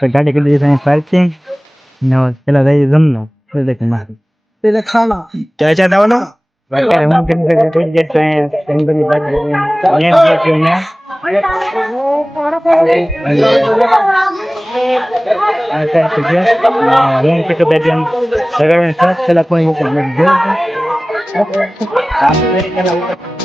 पे गाड़ी के लिए पार्किंग नो चला जाए जमनो तो देख मार तेरे खाना क्या चाहता हो ना अरे हम कोई जैसे हैं कंपनी बात ये बात ना ऐसा कुछ है हम पे तो बेडरूम अगर ऐसा चला कोई नहीं दे आप मेरे क्या लगता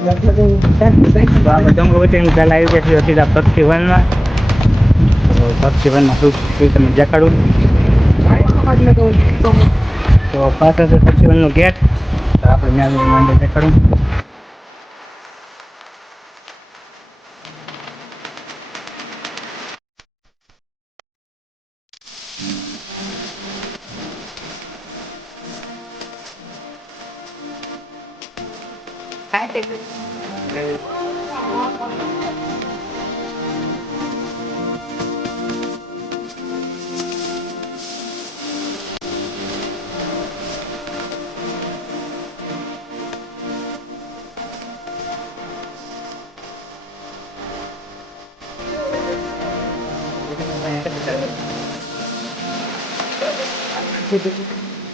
Dong gue ting galai ke sini dapat kiwan lah. Dapat kiwan masuk ke meja kadun. तो पास से किवन नो गेट आप यहाँ मेजा kadun.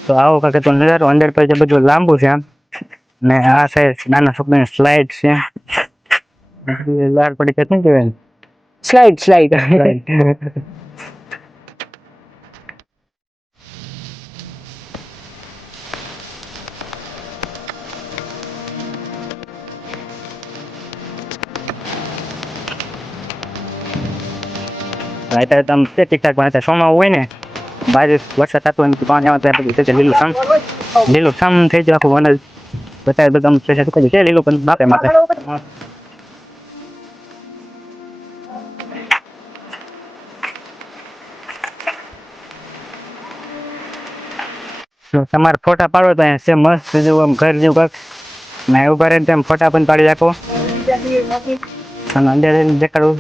તો આવો કાકે તો નજારો અંદર પર બધું લાંબુ છે આમ ને આ સાઈડ નાના છોકરાની સ્લાઇડ છે લાલ પડી કે શું કહેવાય स्लाइड અત્યારે તમે ઠીક ઠાક પણ અત્યારે સોમાં હોય ને બહાર વરસાદ થતો હોય ને પાણી આવે ત્યારે લીલું સમ થઈ જાય આખું વન અત્યારે બધા પ્રેશર શું છે લીલું પણ બાપે માથે તમારે ફોટા પાડો તો છે મસ્ત જેવું આમ ઘર જેવું કાંક ને ઉભા રહીને તેમ ફોટા પણ પાડી રાખો અને અંદર દેખાડું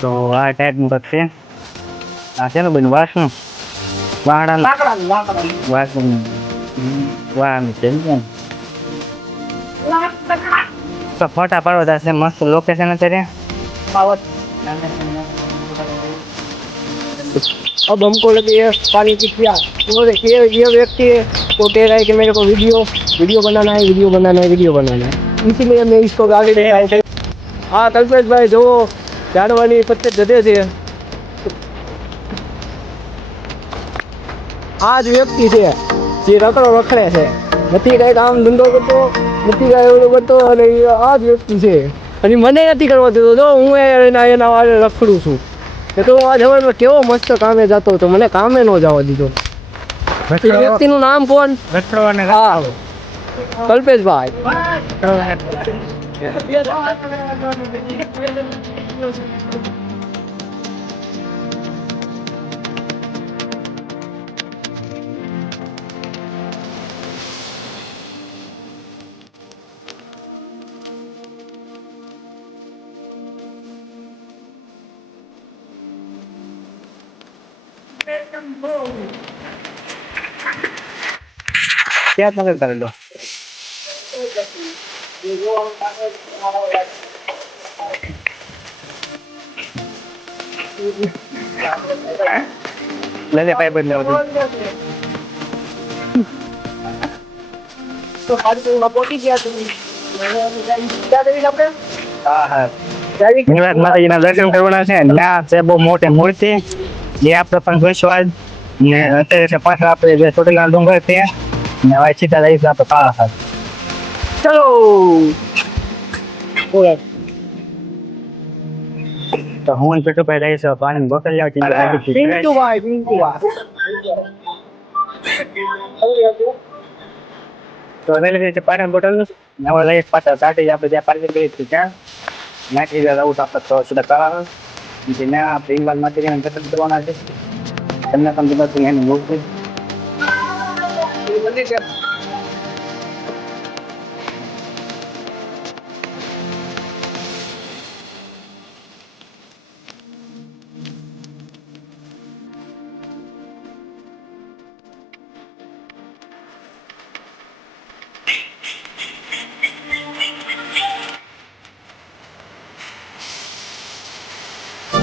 તો આ ટાઈપનું કાંક છે આ છે ને બધું વાસનું વાસનું વાસનું છે ને તો ફોટા પાડો તો છે મસ્ત લોકેશન અત્યારે अब हमको लगे ये पानी की प्यास तो ये व्यक्ति को कह रहा है कि मेरे को वीडियो बनाना है इसीलिए मैं इसको आगे ले आया हाँ कल्पेश भाई जो जानवानी पत्ते जदे थे આ જ વ્યક્તિ છે જે રખડો રખડે છે, નથી કઈ કામ ધંધો કરતો, નથી કઈ એવું કરતો, અને આ જ વ્યક્તિ છે. અને મને નથી કરવા દેતો, જો હું એના વાળે રખડું છું. એ તો આ જમાનામાં કેવો મસ્ત કામે જતો હતો, મને કામે ન જવા દીધો. એ વ્યક્તિનું નામ કોણ? હા, કલ્પેશભાઈ. ક્યાં તમે કરેલો? લઈને પાઇપ બદલાવ હતો. તો હાડકુમાં પહોંચી ગયા તમે. હા. નિવાસ માતાજીના દર્શન કરવાના છે. ત્યાં છે બહુ મોટી મૂર્તિ, જે આપણે પણ જોઈશું આજ. ને અત્યારે પાછા આપણે જે ચોટીલા ડુંગર છે, ને હવે સીધા જઈશું આપણે પાવાગઢ. ચલો. તો હું પેટુભાઈ રહીશ, પાણીની બોટલ લાવ પિન્ટુભાઈ. તો રેલવે રીતે પાણીની બોટલ હવે લઈ પાછા સાટી આપણે જ્યાં પાર્કિંગ કરી હતી ત્યાં નાખી જવું તો આપણે તો સીધા કરાવે જેને આપણે ઇંગ્લેન્ડ માંથી દર્શન કરવાના છે. તમને પણ એની મૂર્તિ